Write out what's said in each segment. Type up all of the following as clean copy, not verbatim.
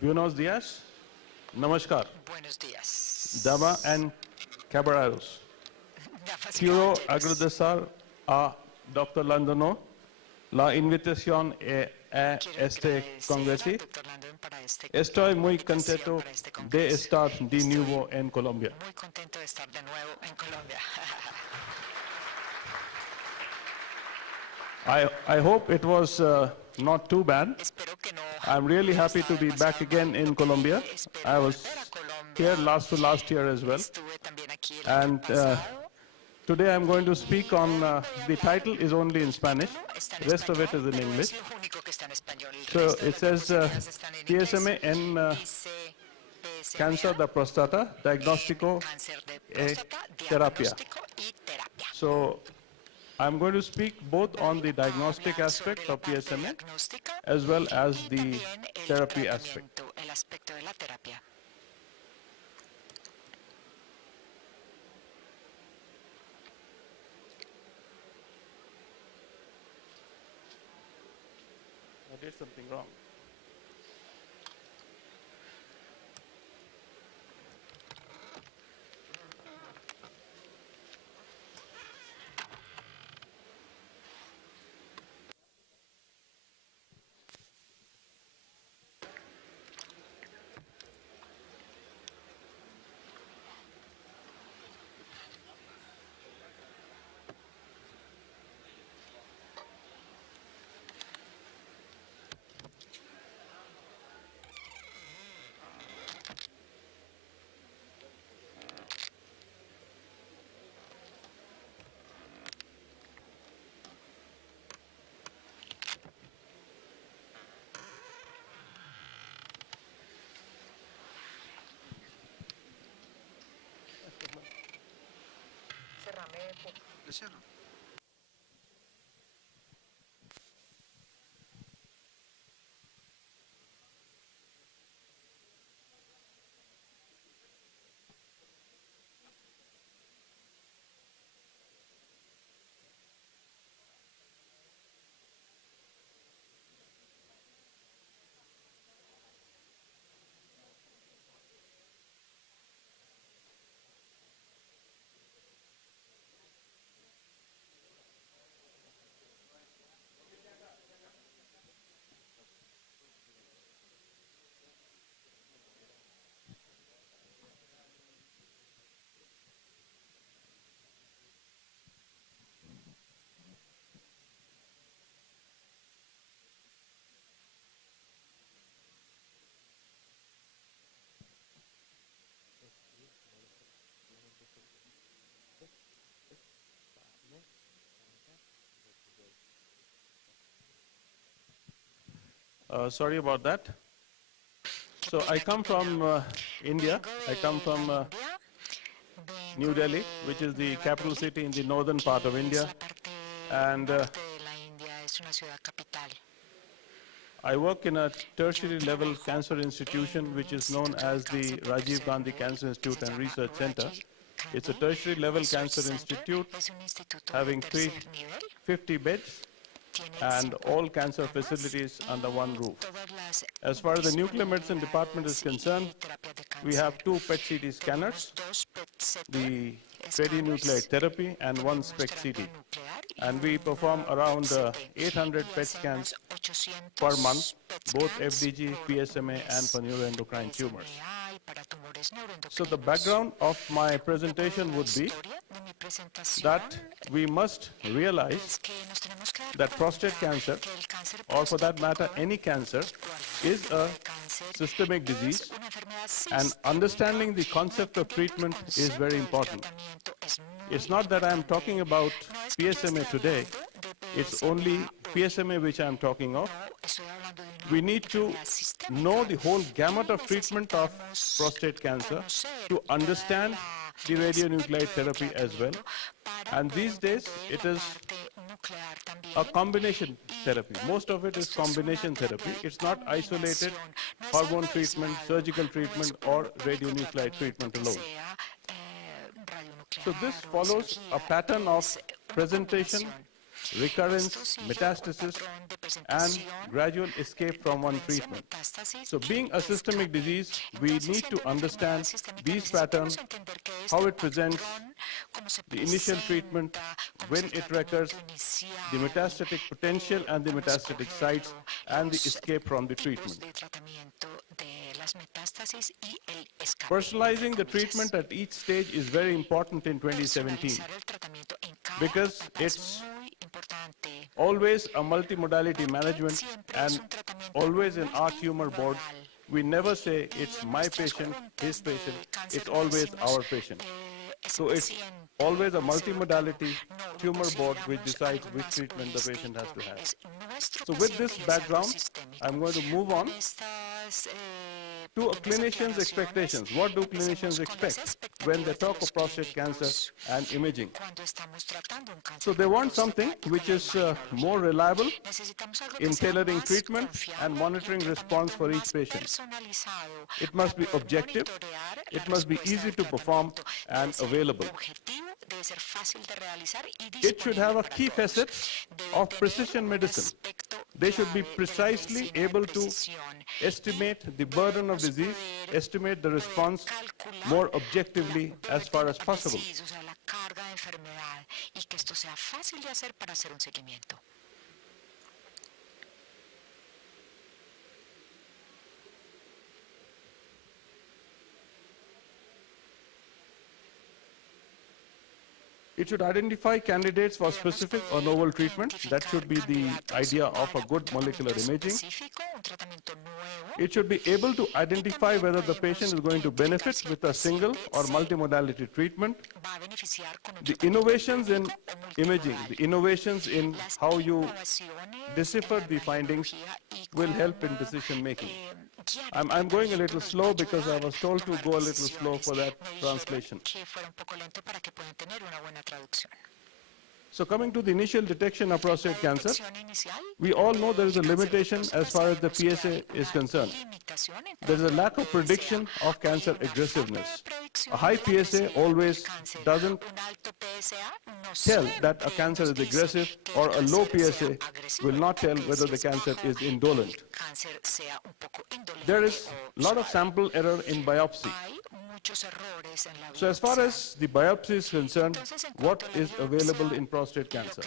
Buenos días. Namaskar. Buenos días. Dama and caballeros. Quiero agradecer a Dr. Landano la invitación a este congreso. Estoy muy contento de estar de nuevo en Colombia. Muy contento de estar de nuevo en Colombia. I hope it was not too bad. Espero que no. I'm really happy to be back again in Colombia. I was here last year as well. Estuve también aquí el año And pasado. today I'm going to speak on, the title is only in Spanish. Está en The rest of it is español, in pero English. es lo único que está en español. El So resto de it las says diapositivas están en inglés. PSMA en Dice PSMA, Cancer de próstata, Diagnóstico cáncer de e próstata, terapia. diagnóstico y terapia. So I'm going to speak both on the diagnostic Hablar aspect sobre la of parte PSMA diagnóstica as well as y the también el therapy aspect. tratamiento, el aspecto de la terapia. I did something wrong. Sorry about that. So I come from India. I come from New Delhi, which is the capital city in the northern part of India. And I work in a tertiary level cancer institution, which is known as the Rajiv Gandhi Cancer Institute and Research Center. It's a tertiary level cancer institute having 350 beds and all cancer facilities under one roof. As far as the nuclear medicine department is concerned, we have 2 PET-CT scanners, the radionuclide therapy, and 1 SPECT-CT. And we perform around 800 PET scans per month, both FDG, PSMA, and for neuroendocrine tumors. So the background of my presentation would be that we must realize that prostate cancer, or for that matter any cancer, is a systemic disease, and understanding the concept of treatment is very important. It's not that I'm talking about PSMA today, it's only PSMA which I'm talking of, we need to know the whole gamut of treatment of prostate cancer to understand the radionuclide therapy as well. And these days, it is a combination therapy. Most of it is combination therapy. It's not isolated hormone treatment, surgical treatment, or radionuclide treatment alone. So this follows a pattern of presentation, recurrence, metastasis, and gradual escape from one treatment. So being a systemic disease, we need to understand these patterns, how it presents, the initial treatment, when it recurs, the metastatic potential and the metastatic sites, and the escape from the treatment. Personalizing the treatment at each stage is very important in 2017 because it's always a multimodality management, and always in our tumor board, we never say it's my patient, his patient, it's always our patient. So it's always a multimodality tumor board which decides which treatment the patient has to have. So with this background, I'm going to move on to a clinician's expectations. What do clinicians expect when they talk of prostate cancer and imaging? So they want something which is more reliable in tailoring treatment and monitoring response for each patient. It must be objective, it must be easy to perform and available. It should have a key facet of precision medicine. They should be precisely able to estimate the burden of disease, estimate the response more objectively as far as possible. It should identify candidates for specific or novel treatment. That should be the idea of a good molecular imaging. It should be able to identify whether the patient is going to benefit with a single or multimodality treatment. The innovations in imaging, the innovations in how you decipher the findings will help in decision making. I'm going a little slow because I was told to go a little slow for that translation. So coming to the initial detection of prostate cancer, we all know there is a limitation as far as the PSA is concerned. There is a lack of prediction of cancer aggressiveness. A high PSA always doesn't tell that a cancer is aggressive, or a low PSA will not tell whether the cancer is indolent. There is a lot of sample error in biopsy. So as far as the biopsy is concerned, what is available in prostate cancer?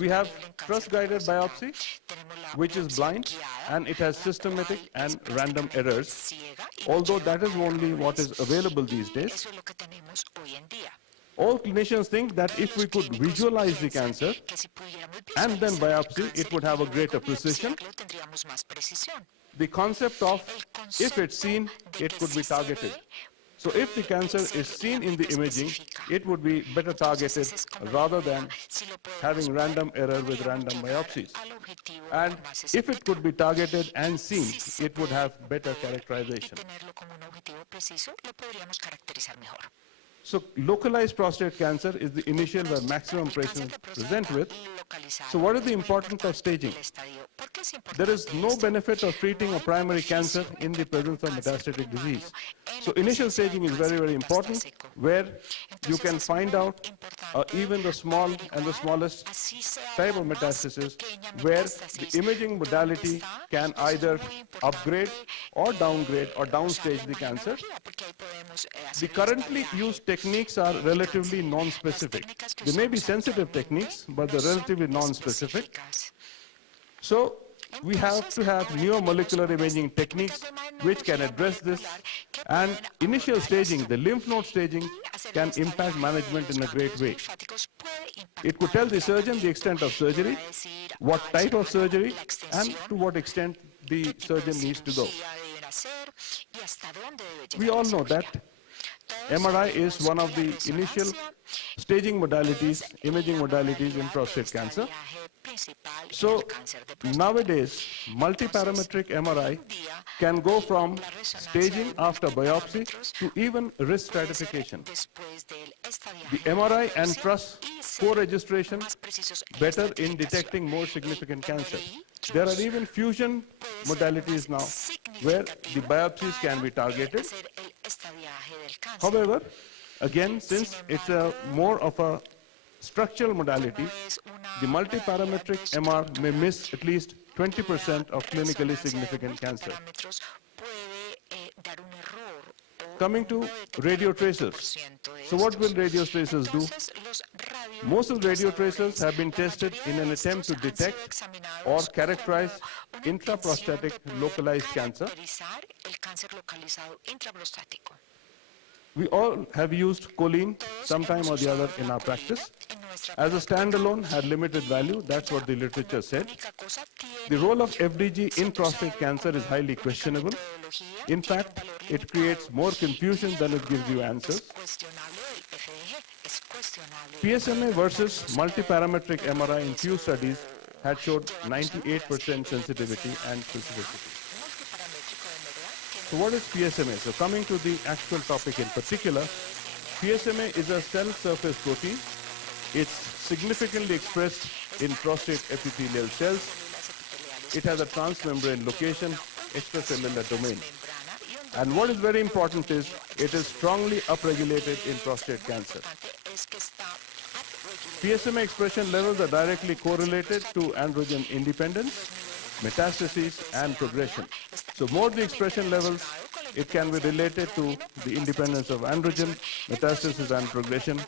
We have trust-guided biopsy, which is blind, and it has systematic and random errors, although that is only what is available these days. All clinicians think that if we could visualize the cancer and then biopsy, it would have a greater precision. The concept of if it's seen, it could be targeted. So if the cancer is seen in the imaging, it would be better targeted rather than having random error with random biopsies. And if it could be targeted and seen, it would have better characterization. So localized prostate cancer is the initial where maximum patients present with. So what is the importance of staging? There is no benefit of treating a primary cancer in the presence of metastatic disease. So initial staging is very, very important, where you can find out even the small and the smallest type of metastasis, where the imaging modality can either upgrade or downgrade or downstage the cancer. The currently used techniques are relatively non-specific. They may be sensitive techniques, but they're relatively non-specific. So we have to have newer molecular imaging techniques which can address this. And initial staging, the lymph node staging, can impact management in a great way. It could tell the surgeon the extent of surgery, what type of surgery, and to what extent the surgeon needs to go. We all know that MRI is one of the initial staging modalities, imaging modalities in prostate cancer. principal en So el cáncer de próstata. nowadays, multiparametric MRI can go from staging after biopsy to even risk stratification. Después del The estadiaje de MRI la and biopsia TRUS y ser co-registration más precisos en la better in estratificación. detecting more significant El cancers. MRI, There are TRUS, even fusion puede ser modalities más now where the significativo biopsies can para be targeted. hacer el estadiaje del cáncer. However, again, since it's a more of a structural modality, Como es una the modalidad multiparametric de MR may estructura, miss at least 20% la of clinically resonancia de significant cancer. multiparámetros puede dar un error o Coming to no detectar radio el tracers. 20% de So what will estos. radio tracers do? Entonces, los Most of the radio tracers radiotrazadores, have been la tested mayoría in de an attempt to estos han sido detect or examinados characterize como una intención intraprostatic de poder localized cancer. caracterizar el cáncer localizado intraprostático. We all have used choline Todos sometime hemos or the usado other in la our colina practice. en nuestra As a práctica. standalone had limited value, that's what the literature said. Única cosa, The tiene, role of FDG in siendo prostate usado cancer is como highly única questionable. metodología, In tiene un fact, valor it limitado. creates more confusion Y than el it gives you rol answers. es cuestionable del FDG, es cuestionable. PSMA versus Los, multiparametric MRI in few los, studies had showed llevamos a 98% el sensitivity PSMA and specificity. multiparamétrico de MRA tiene So what is PSMA? So coming to the actual topic in particular, PSMA is a cell surface protein. It's significantly expressed in prostate epithelial cells. células epiteliales It has a transmembrane location, extracellular domain. membrana y un And what is very important is it is strongly upregulated in prostate cancer. importante es que está upregulated. PSMA expression levels are directly correlated to androgen independence, metastases, and progression. So more the expression levels, it can be related to the independence of androgen, metastasis, and progression.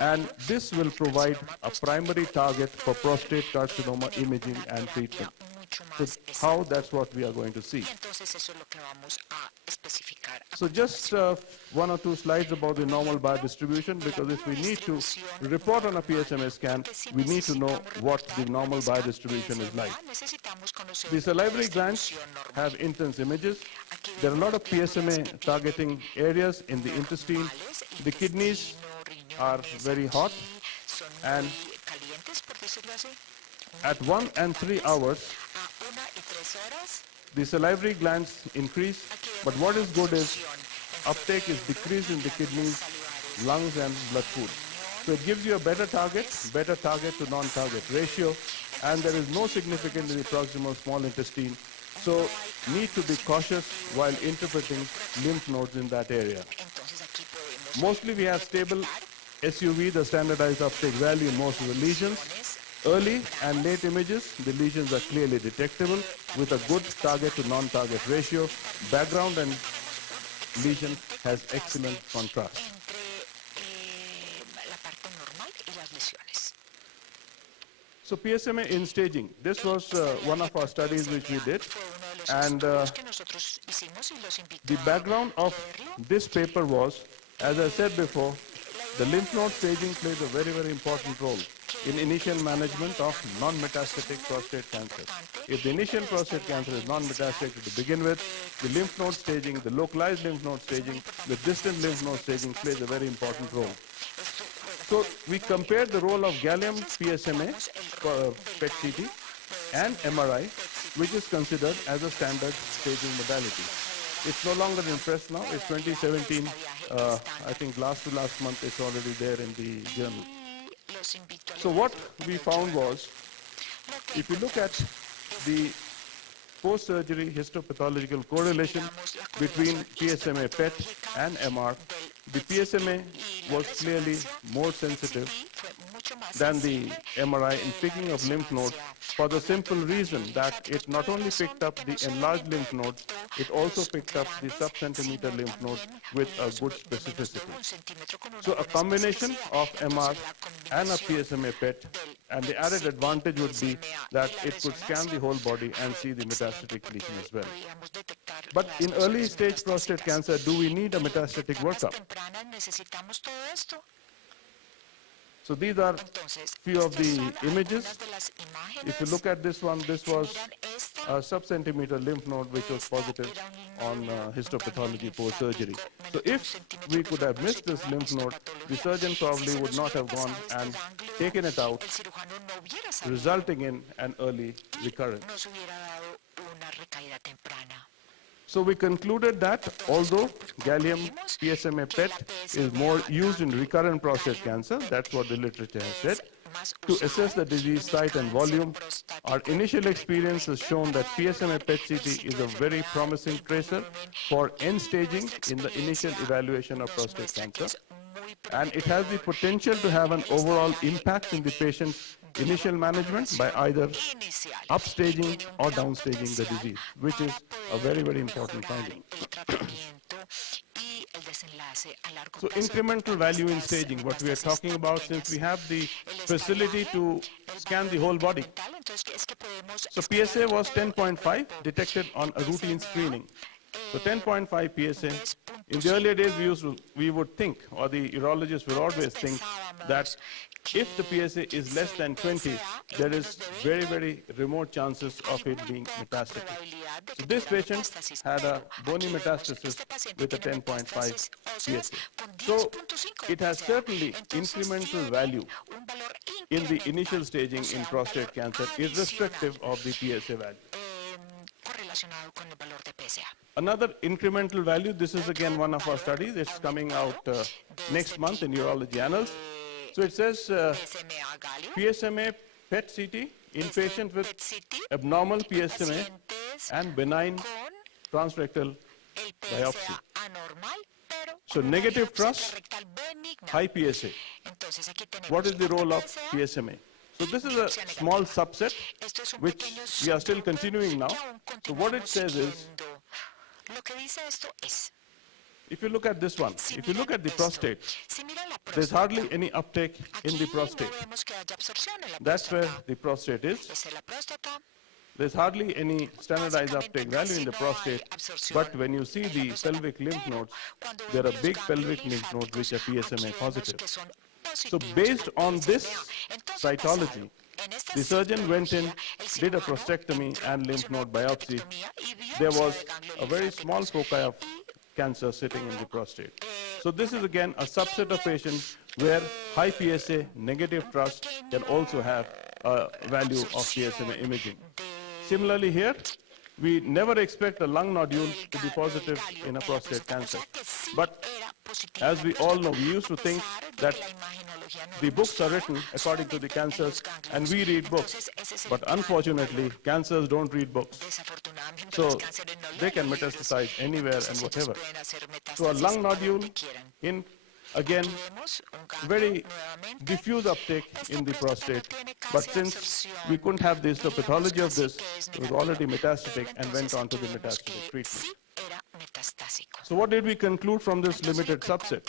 And this will provide a primary target for prostate carcinoma imaging and treatment. So how, that's what we are going to see. Entonces eso es lo que vamos a especificar. So just one or two slides about the normal biodistribution, because if we need to report on a PSMA scan, we need to know what the normal biodistribution is like. Necesitamos conocer The salivary la glands distribución normal. have intense images. There are a lot of PSMA targeting areas in the intestine. The kidneys are very hot, Son and muy calientes, por decirlo así. at 1 and 3 hours, A 1 y 3 horas, the salivary glands increase, but what is good is uptake is decreased in the kidneys, lungs, and blood food. So it gives you a better target to non-target ratio, and there is no significance in the proximal small intestine. So need to be cautious while interpreting lymph nodes in that area. entonces aquí podemos Mostly we have stable SUV, the standardized uptake value in most of the lesions. Early and late images, the lesions are clearly detectable with a good target to non-target ratio. Background and lesion has excellent contrast. entre la parte normal y las lesiones. So PSMA in staging, this was one of our studies which we did, Fue uno de los and estudios que nosotros hicimos y los invito the a background of leerlo. this paper was, as I said before, the lymph node staging plays a very, very important role in initial management of non-metastatic prostate cancer. If the initial prostate cancer is non-metastatic to begin with, the lymph node staging, the localized lymph node staging, the distant lymph node staging plays a very important role. So we compared the role of gallium PSMA, PET CT, and MRI, which is considered as a standard staging modality. It's no longer in press now. It's 2017. I think last month it's already there in the journal. Los invito a So what we found was, if you look at the post-surgery histopathological correlation between PSMA PET and MR, the PSMA was clearly more sensitive than the MRI in picking up lymph nodes for the simple reason that it not only picked up the enlarged lymph nodes, it also picked up the sub-centimeter lymph nodes with a good specificity. So a combination of MR and a PSMA PET, and the added advantage would be that it could scan the whole body and see the metastatic lesion as well. But in early stage prostate cancer, do we need a metastatic workup? tempranas necesitamos todo esto. So these are Entonces, few of estas the son images. algunas de las imágenes. If you look at this one, this Si was miran esta, a sub-centimeter lymph node which was esta positive era un on nódulo, un histopathology ganglio post-surgery. linfático So menos de 1 if centímetro we que could fue have missed this positiva en lymph node, the histopatología. surgeon Si probably se would nos not hubiera have gone pasado este and ganglio, taken it out, el cirujano no hubiera sabido resulting in an early y recurrence. nos hubiera dado una recaída temprana. So we concluded that although gallium PSMA PET is more used in recurrent prostate cancer, that's what the literature has said, to assess the disease site and volume, our initial experience has shown that PSMA PET-CT is a very promising tracer for end staging in the initial evaluation of prostate cancer. And it has the potential to have an overall impact in the patient's initial management by either upstaging or downstaging the disease, which is a very, very important finding. So incremental value in staging, what we are talking about, since we have the facility to scan the whole body. So PSA was 10.5 detected on a routine screening. So 10.5 PSA. In the earlier days, we would think, or the urologists would always think, that if the PSA is less than 20, there is very, very remote chances of it being metastatic. So this patient had a bony metastasis with a 10.5 PSA. So it has certainly incremental value in the initial staging in prostate cancer, irrespective of the PSA value. Another incremental value, this is again one of our studies, it's coming out next month in Urology Annals. So it says PSMA PET-CT in patients with abnormal PSMA and benign transrectal biopsy. So negative trust, high PSA. What is the role of PSMA? So this is a small subset which we are still continuing now. So what it says is, if you look at this one, if you look at the prostate, there's hardly any uptake in the prostate. That's where the prostate is. There's hardly any standardized uptake value in the prostate, but when you see the pelvic lymph nodes, there are big pelvic lymph nodes which are PSMA positive. So based on this cytology, the surgeon went in, did a prostatectomy and lymph node biopsy. There was a very small foci of cancer sitting in the prostate. So this is again a subset of patients where high PSA, negative trust can also have a value of PSMA imaging. Similarly here, we never expect a lung nodule to be positive in a prostate cancer. But as we all know, we used to think that the books are written according to the cancers and we read books. But unfortunately, cancers don't read books. So they can metastasize anywhere and whatever. So a lung nodule in, again, very diffuse uptake in the prostate. But since we couldn't have the histopathology of this, it was already metastatic and went on to the metastatic treatment. So what did we conclude from this limited subset?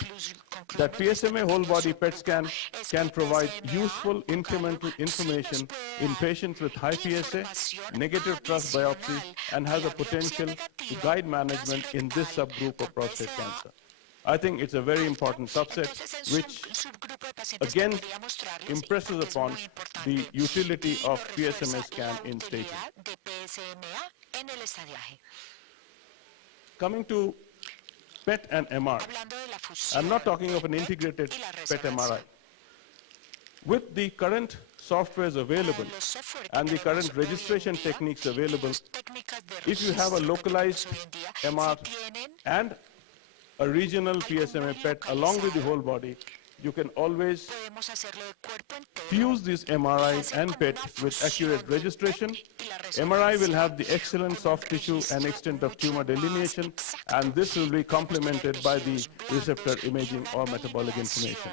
That PSMA whole body PET scan can provide useful incremental information in patients with high PSA, negative trust biopsy, and has a potential to guide management in this subgroup of prostate cancer. I think it's a very important subset which again impresses upon the utility of PSMA scan in staging. Coming to PET and MR, I'm not talking of an integrated PET MRI. With the current softwares available and the current registration techniques available, if you have a localized MR and a regional PSMA PET along with the whole body, you can always fuse this MRI and PET with accurate registration. MRI will have the excellent soft tissue and extent of tumor delineation, and this will be complemented by the receptor imaging or metabolic information.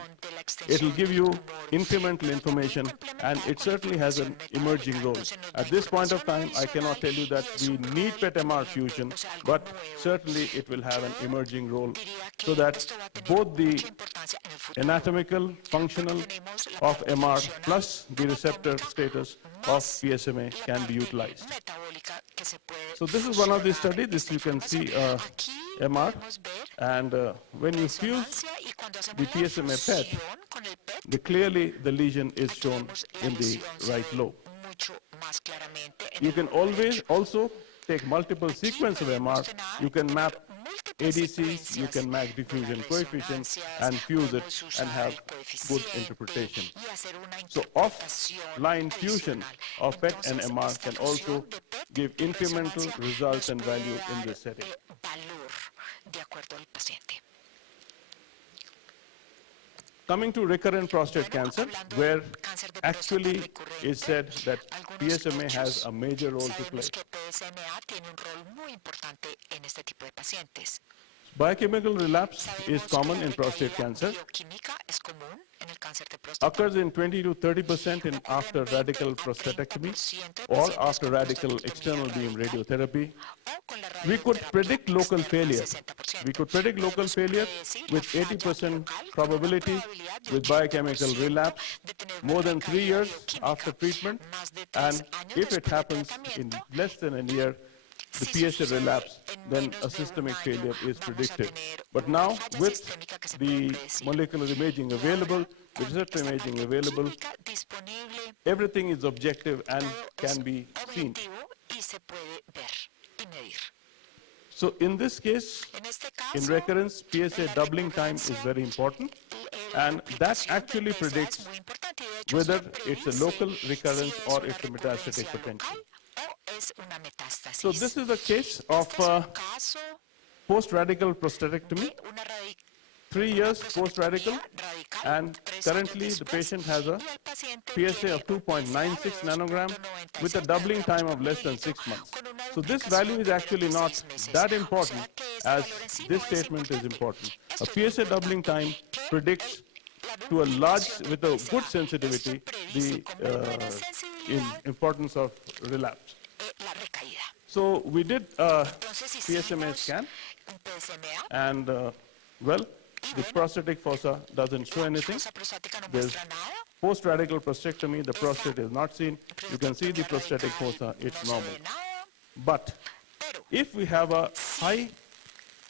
It will give you incremental information, and it certainly has an emerging role. At this point of time, I cannot tell you that we need PET-MR fusion, but certainly it will have an emerging role so that both the anatomical, functional of MR plus the receptor status of PSMA can be utilized. So this is one of the studies. This you can see MR, and when you fuse Cuando hacemos the la PSMA PET, fusión con el PET, clearly the lesion is aquí shown vemos la in the lesión se right ve lobe. mucho más claramente en You el can lobo always derecho. also take multiple Aquí sequence of podemos MR. tener You can map múltiples ADCs, you secuencias can map de las diffusion coefficient resonancias, and fuse it podemos and usar have el good coeficiente interpretation. y hacer una So interpretación off-line fusion adicional. of PET and Entonces, MR esta can also fusión de PET give y incremental resonancia results nos and puede value in dar this setting. valor de acuerdo al paciente. Coming to recurrent prostate Bueno, cancer, hablando where del cáncer de próstata actually recurrente, is said that algunos PSMA has hechos a major role to play. sabemos que PSMA tiene un rol muy importante en este tipo de pacientes. Biochemical relapse is Sabemos que common la in prostate recaída cancer, bioquímica es común en el cáncer de próstata. occurs in 20 to 30% in Ocurre after en 20 radical a 30% prostatectomy de or pacientes after con radical external prostatectomía beam radical radiotherapy. o con la We could radioterapia predict local externa, failure. 60%. We could predict local Podemos failure predecir la with falla 80% local con una probability probabilidad de with biochemical 80% relapse de tener una more than 3 recaída years bioquímica. after treatment. Más de 3 And años if it después de happens in tratamiento, less than a year, the si PSA sucede relapse, en then menos a de un systemic año, failure is vamos a predicted. tener But una now, falla with sistémica que se puede the predecir. molecular imaging Y available, ahora, the con receptor esta imaging parte available, química disponible, everything is objective and todo can es be seen. objetivo y se puede ver y medir. So in this case, En este in caso, recurrence, PSA la doubling time is recurrencia, very important, la and that aplicación del actually PSA es predicts muy importante y de hecho whether esto it's a predice local si recurrence es or una it's a metastatic recurrencia potential. local o es una metástasis. So this is a case of Este es un caso post-radical prostatectomy, de una 3 years post-radical, prostatectomía radical, and 3 años currently the después, patient has a y el paciente PSA of tiene un PSA 2.96 de nanogram with a 2.96 doubling time nanogramos of por less than mililitro, 6 months. con una So this duplicación value is de actually menos de not 6 meses. that O important sea que este as valor en sí this no es statement is importante. important. A Esto es lo PSA doubling importante, time que predicts la to a large, duplicación del with a PSA, good esto sensitivity, predice the con muy buena sensibilidad importance of relapse. la recaída. So we did a Entonces PSMA hicimos scan, un PSMA, and well, the prostatic fossa doesn't show la anything. fosa prostática no There's muestra nada. post-radical prostatectomy, the prostate is not seen. You can see the prostatic fossa, it's no se normal. ve nada, But pero if we have a high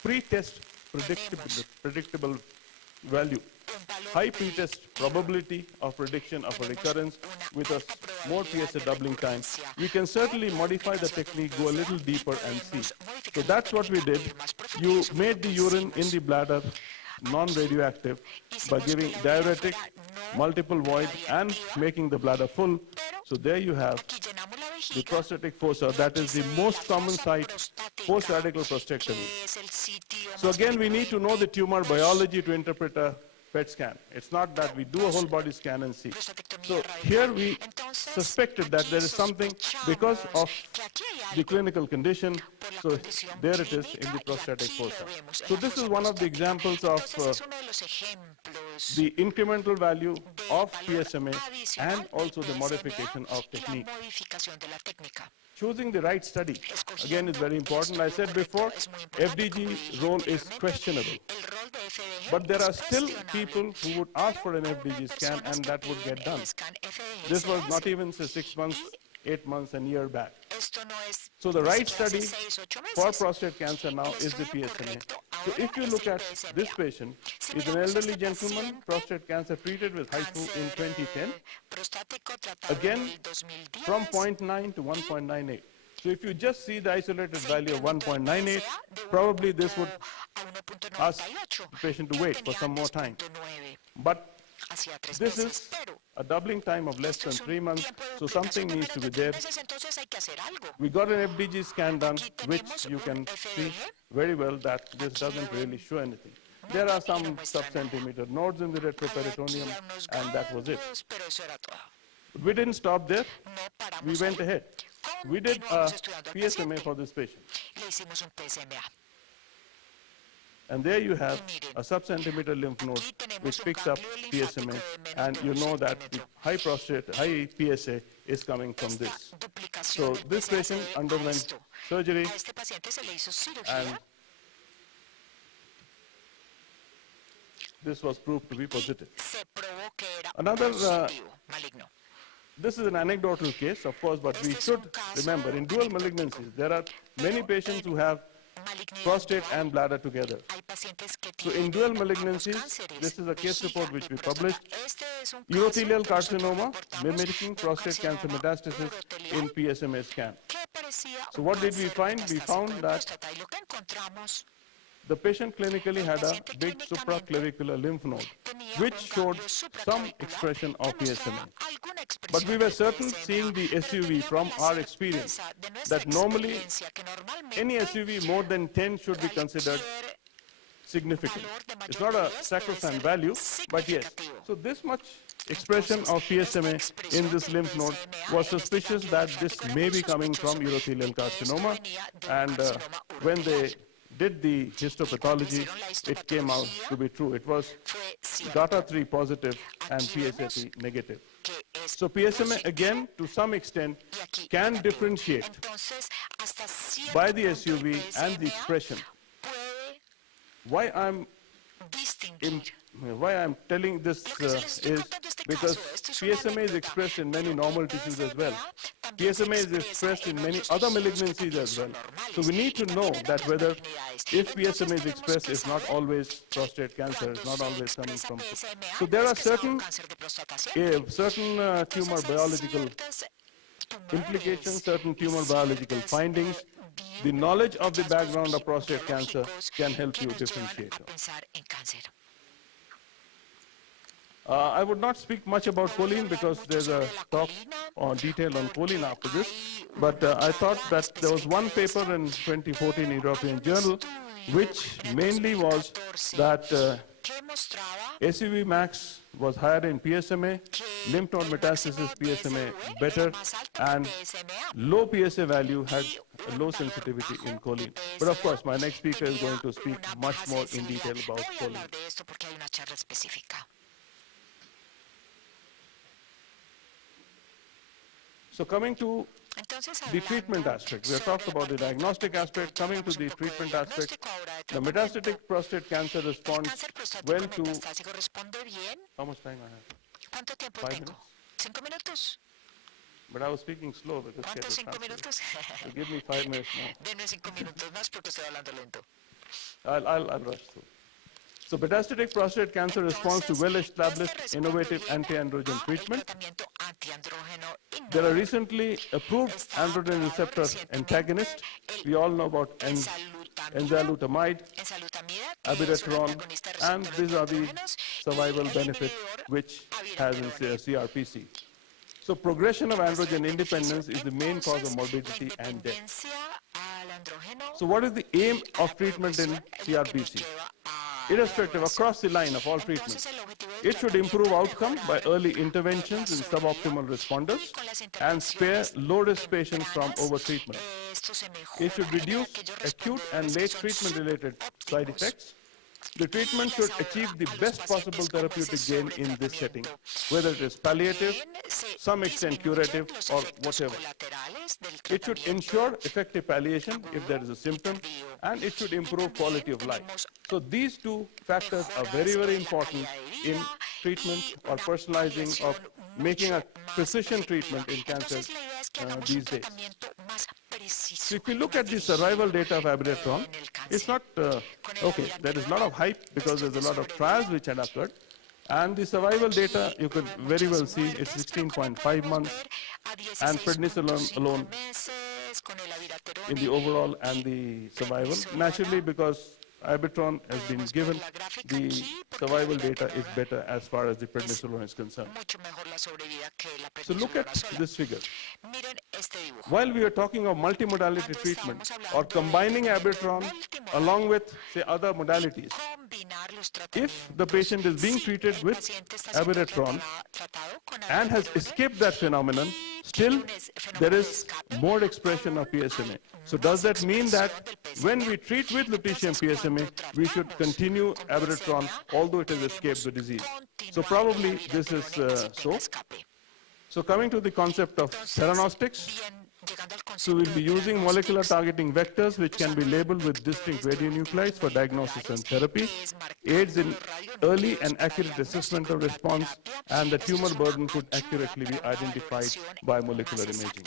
pre-test predictable value, un valor high pretest probability of prediction of a recurrence with a more PSA doubling time, we can certainly modify the technique, go a little deeper and see. So that's what we did. You made the urine in the bladder non-radioactive by giving diuretic, multiple void, and making the bladder full. So there you have aquí llenamos la the vejiga, prostatic fossa. That is the most common site post-radical prostatectomy. que es el sitio So más again, we need to know the tumor biology to interpret a PET scan. It's not that we do a whole body scan and see. So here we suspected that there is something because of the clinical condition. So there it is in the prostatic fossa. So this is one of the examples of the incremental value of PSMA and also the modification of technique. Choosing the right study, again, is very important. I said before, FDG's role is questionable. But there are still people who would ask for an FDG scan and that would get done. This was not even say 6 months, 8 months, and a year back. So the right study for prostate cancer now is the PSMA. So if you look at this patient, is an elderly gentleman, prostate cancer treated with HIFU in 2010, again from 0.9 to 1.98. So if you just see the isolated value of 1.98, probably this would ask the patient to wait for some more time. But this is a doubling time of less than 3 months, so something needs to be there. We got an FDG scan done, which you can see very well that this doesn't really show anything. There are some sub-centimeter nodes in the retroperitoneum, and that was it. But we didn't stop there. We went ahead. We did a PSMA for this patient. And there you have a sub-centimeter lymph node which picks up PSMA, and you know that the high PSA is coming from this. So this patient underwent surgery, and this was proved to be positive. Another, this is an anecdotal case, of course, but we should remember in dual malignancies, there are many patients who have prostate and bladder together. Hay pacientes que So tienen in dual ambos malignancies, cánceres this is a de case vejiga report which y we próstata. published. Este es un caso Urothelial que nosotros carcinoma reportamos mimicking de un prostate cancer carcinoma metastasis in urotelial PSMA scan. que parecía So un what did we cáncer find? We metastásico found de that próstata. Y lo que encontramos, the patient clinically el had a paciente big clínicamente supraclavicular lymph node, tenía which un showed ganglio some supraclavicular expression que of mostraba PSMA. alguna But we expresión were de certain, PSMA, seeing the pero SUV teníamos from la our experience, certeza de nuestra that normally experiencia que any normalmente SUV more than 10 should be considered cualquier significant. valor de It's mayor not de a 10 debe sacrosanct ser value, but yes. significativo. So this much expression of PSMA in this lymph node was suspicious that this may be coming from urothelial carcinoma, and when they did the histopathology, it came out to be true. It was GATA3 positive and PSA3 negative. Que es So PSMA, again, to some extent, y aquí can negativo. differentiate Entonces, hasta cierto by the punto el SUV and the PSMA expression. puede Why I'm distinguir. why I'm telling this Lo que se les estoy is contando este because caso, esto es una PSMA is anécdota, expressed in many pero normal el tissues as well. PSMA también se PSMA is expresa expressed in en many otros other tejidos que malignancies también as well. son normales, So we need y to también know en that otras whether malignidades. if Entonces PSMA is tenemos expressed, que it's not saber always que prostate cancer, it's not cuando se always coming expresa from. PSMA, So there no are es que sea un certain cáncer de próstata siempre. tumor Entonces hay biological ciertas implications, tumores certain y tumor biological ciertas, findings. The knowledge of the hallazgos background of prostate cancer biológicos can help que you nos llevan differentiate. a pensar en cáncer. I would not speak much about No voy a choline hablar because mucho there's a sobre la talk colina, on detail on choline porque after this. hay But una I thought charla that there was específica one de eso, paper in 2014 pero hay European un Journal estudio which en mainly was 2014 that que mostraba SUV max was higher in PSMA, que lymph node el metastasis máximo PSMA PSV better, era más alto que and PSMA. low PSA value had Y a un low valor sensitivity in bajo de choline. But of PSA course, my next speaker is going tenía to speak una much baja more in sensibilidad. detail No about voy a choline. hablar de esto porque hay una charla específica. So coming to Entonces, the treatment hablando aspect, we have sobre talked la about the parte del diagnostic tratamiento, aspect. ya Coming to hablamos un the poco del treatment aspect, diagnóstico, ahora de the tratamiento. metastatic prostate cancer El responds cáncer prostático well to, metastásico responde bien. how much time I have? ¿Cuánto tiempo 5 tengo? minutes? 5 minutos. But I was speaking slow because she had ¿Cuántos to 5 translate. minutos? So give me 5 minutes more. Denme 5 minutos más porque estoy hablando lento. I'll rush through. So metastatic prostate cancer responds to well-established innovative anti-androgen treatment. Tratamiento antiandrógeno There are recently approved androgen receptor antagonists. We all know about enzalutamide, enzalutamida, abiraterone, and these are the survival benefit which has in CRPC. So progression of androgen independence is the main cause of morbidity and death. So what is the aim of treatment in CRPC? Irrespective, across the line of all treatments, it should improve outcome by early interventions in suboptimal responders and spare low-risk patients from overtreatment. It should reduce acute and late treatment-related side effects. The treatment should achieve the best possible therapeutic gain in this setting, whether it is palliative, some extent curative, or whatever. It should ensure effective palliation if there is a symptom, and it should improve quality of life. So these two factors are very, very important in treatment or personalizing or making a precision treatment in cancer these days. So if you look at the survival data of abiraterone, it's not, okay, there is a lot of hype because there's a lot of trials which had occurred. And the survival data, you could very well see it's 16.5 months, and prednisolone alone in the overall and the survival. Naturally, because abiraterone has been given, the survival data is better as far as the prednisolone is concerned. So look at this figure. While we are talking of multimodality treatment or combining abiraterone along with, say, other modalities, if the patient is being treated with abiraterone and has escaped that phenomenon, still there is more expression of PSMA. So does that mean that when we treat with lutetium PSMA, we should continue abiraterone although it has escaped the disease? So probably this is so. So coming to the concept of theranostics, llegando al So we'll concepto be de using molecular pronósticos, targeting vectors which can be labeled with distinct radionuclides for diagnosis and therapy, aids in early and accurate assessment of response, and the tumor burden could accurately be identified by molecular imaging.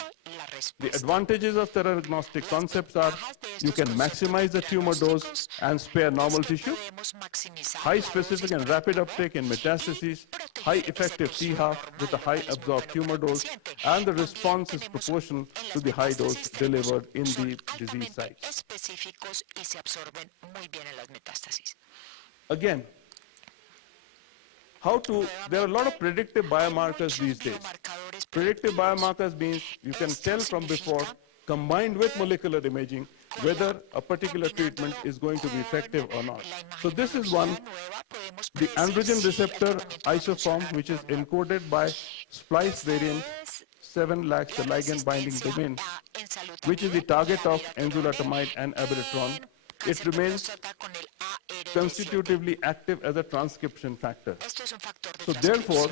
The advantages of diagnostic concepts are you can maximize the tumor dose and spare normal tissue, high specific and rapid uptake in metastases, high effective T-half with a high absorbed tumor dose, and the response is proportional to the high dose delivered in the disease sites. específicos y se absorben muy bien en las metástasis. Again, there are a lot of predictive biomarkers these days. Predictive biomarkers means you can tell from before, combined with molecular imaging, whether a particular treatment is going to be effective or not. So this is one, the androgen receptor isoform, which is encoded by splice variant 7 lacks the ligand binding domain, which is the target of enzalutamide and abiraterone. It remains constitutively active as a transcription factor. So therefore,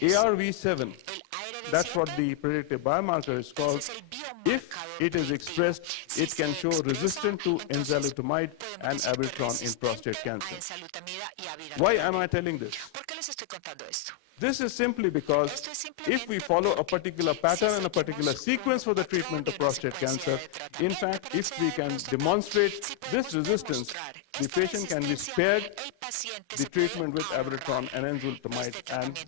ARV7, that's what the predictive biomarker is called. If it is expressed, it can show resistance to enzalutamide and abiraterone in prostate cancer. Why am I telling this? This is simply because if we follow a particular pattern and a particular sequence for the treatment of prostate cancer, in fact, if we can demonstrate this resistance, the patient can be spared the treatment with abiraterone and enzalutamide and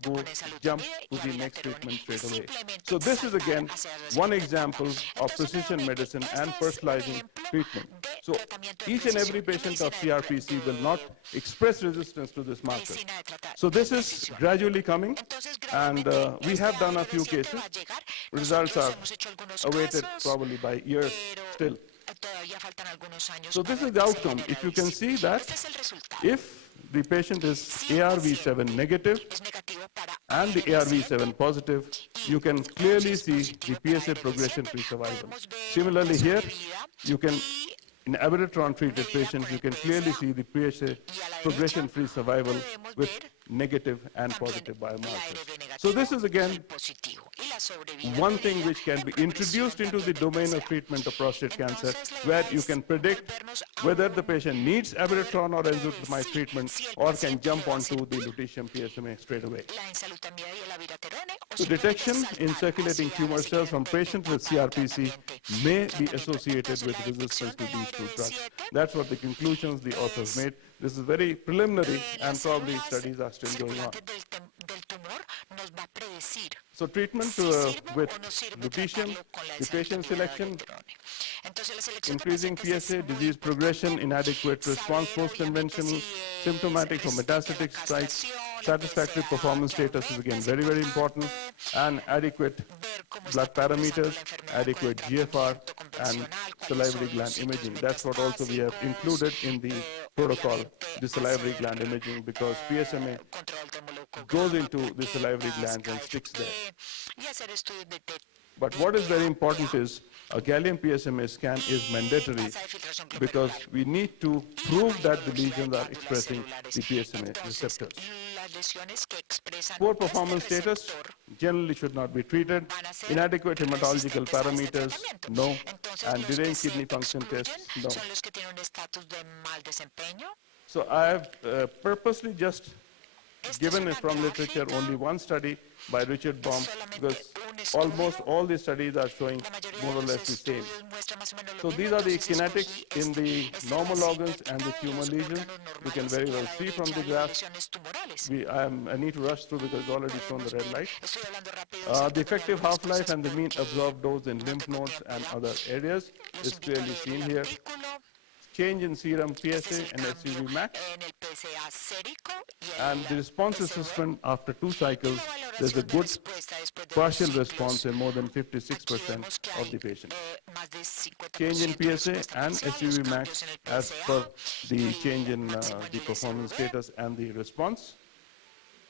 jump to the next treatment straight away. So this is again one example of precision medicine and personalizing treatment. So each and every patient of CRPC will not express resistance to this marker. So this is gradually coming, and we have done a few cases. Results are awaited probably by years still. So this is the outcome. If you can see that if the patient is ARV7 negative and the ARV7 positive, you can clearly see the PSA progression-free survival. Similarly here, you can, in abiraterone-treated patients, you can clearly see the PSA progression-free survival with negative and positive biomarkers. So this is again one thing which can be introduced into the domain of treatment of prostate cancer, where you can predict whether the patient needs abiraterone or enzalutamide treatment or can jump onto the lutetium PSMA straight away. So detection in circulating tumor cells from patients with CRPC may be associated with resistance to these two drugs. That's what the conclusions the authors made. This is very preliminary, and probably studies are still going on. So treatment with lutetium, the patient selection, increasing PSA, disease progression, inadequate response, post-conventional, symptomatic for metastatic sites, satisfactory performance status is again very, very important, and adequate blood parameters, adequate GFR, and salivary gland imaging. That's what also we have included in the protocol, the salivary gland imaging, because PSMA goes into the salivary glands and sticks there. But what is very important is a gallium PSMA scan is mandatory because we need to prove that the lesions are expressing the PSMA receptors. Poor performance status generally should not be treated. Inadequate hematological parameters, no. And deranged kidney function tests, no. So I have purposely just given from literature only one study by Richard Baum, because almost all the studies are showing more or less the same. So these are the kinetics in the normal organs and the tumor lesions. You can very well see from the graph. I need to rush through because it's already shown the red light. The effective half-life and the mean absorbed dose in lymph nodes and other areas is clearly seen here. Change in serum PSA and SUV max, and the response assessment after 2 cycles, there's a good partial response in more than 56% of the patients. Change in PSA and SUV max as per the change in the performance status and the response.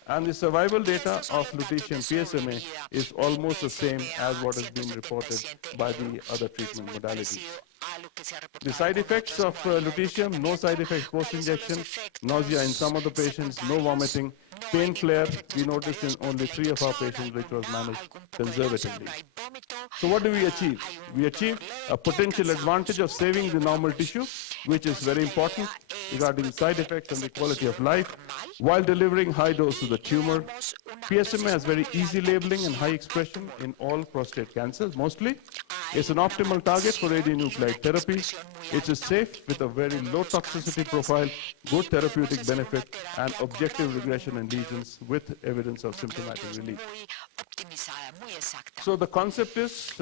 And the survival data of lutetium PSMA is almost the same as what has been reported by the other treatment modalities. The side effects of lutetium: no side effects post-injection, nausea in some of the patients, no vomiting, pain flare we noticed in only 3 of our patients, which was managed conservatively. So what do we achieve? We achieve a potential advantage of saving the normal tissue, which is very important regarding side effects and the quality of life, while delivering high dose to the tumor. PSMA has very easy labeling and high expression in all prostate cancers, mostly. It's an optimal target for radionuclide therapy. It is safe with a very low toxicity profile, good therapeutic benefit, and objective regression in lesions with evidence of symptomatic relief. So the concept is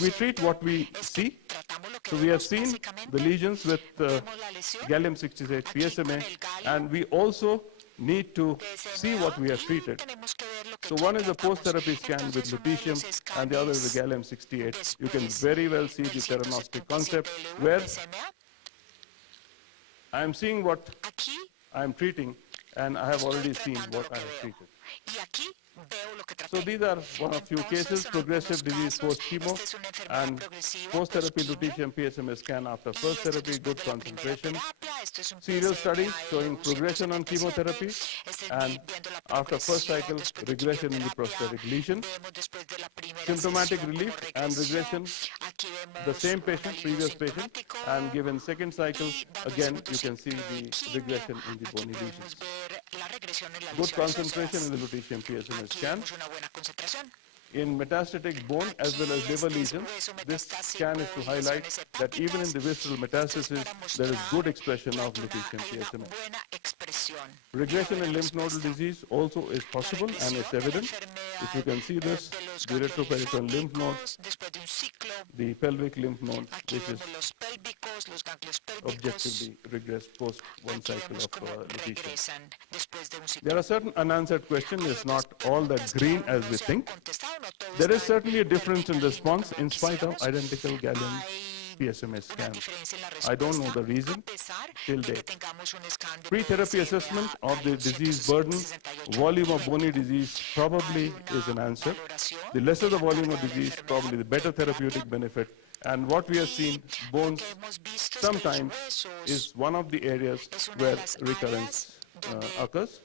we treat what we see. So we have seen the lesions with gallium-68 PSMA, and we also need to see what we have treated. So one is a post-therapy scan with lutetium, and the other is the gallium-68. You can very well see the theranostic concept, where I am seeing what I am treating, and I have already seen what I have treated. So these are one of few cases: progressive disease post-chemo and post-therapy lutetium PSMA scan after first therapy, good concentration. Serial studies showing progression on chemotherapy, and after first cycle, regression in the prostatic lesion. Symptomatic relief and regression, the same patient, previous patient, and given second cycle, again you can see the regression in the bony lesions. Good concentration in the lutetium PSMA scan. In metastatic bone as well as liver lesions, this scan is to highlight that even in the visceral metastasis, there is good expression of lutetium PSMA. Regression in lymph nodal disease also is possible and it's evident. If you can see this, the retroperitoneal lymph node, the pelvic lymph node, which is objectively regressed post one cycle of lutetium. There are certain unanswered questions. It's not all that green as we think. There is certainly a difference in response in spite of identical gallium PSMA scans. I don't know the reason till date. Pre-therapy assessment of the disease burden, volume of bony disease probably is an answer. The lesser the volume of disease, probably the better therapeutic benefit. And what we have seen, bones sometimes is one of the areas where recurrence occurs.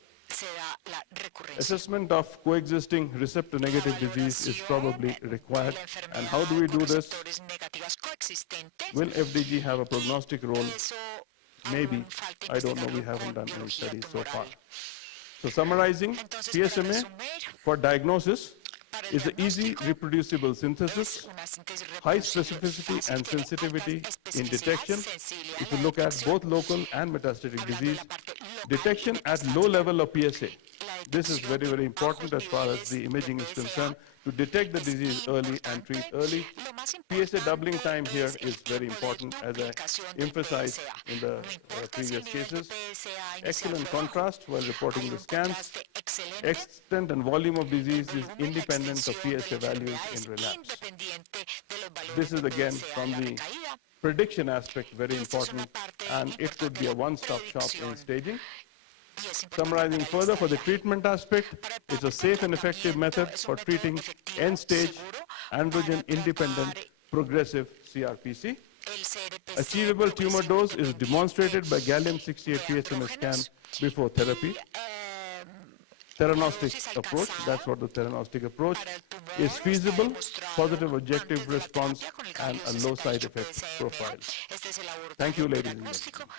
Assessment of coexisting receptor-negative disease is probably required. And how do we do this? Will FDG have a prognostic role? Maybe. I don't know. We haven't done any studies so far. So summarizing, PSMA for diagnosis is an easy reproducible synthesis, high specificity and sensitivity in detection. If you look at both local and metastatic disease, detection at low level of PSA. This is very, very important as far as the imaging is concerned, to detect the disease early and treat early. PSA doubling time here is very important, as I emphasized in the previous cases. Excellent contrast while reporting the scans. Extent and volume of disease is independent of PSA values in relapse. This is again from the prediction aspect very important, and it could be a one-stop shop in staging. Summarizing further, for the treatment aspect, it's a safe and effective method for treating end-stage, androgen-independent, progressive CRPC. Achievable tumor dose is demonstrated by gallium-68 PSMA scan before therapy. Theranostic approach, that's what the theranostic approach is feasible, positive objective response, and a low side effect profile. Thank you, ladies and gentlemen.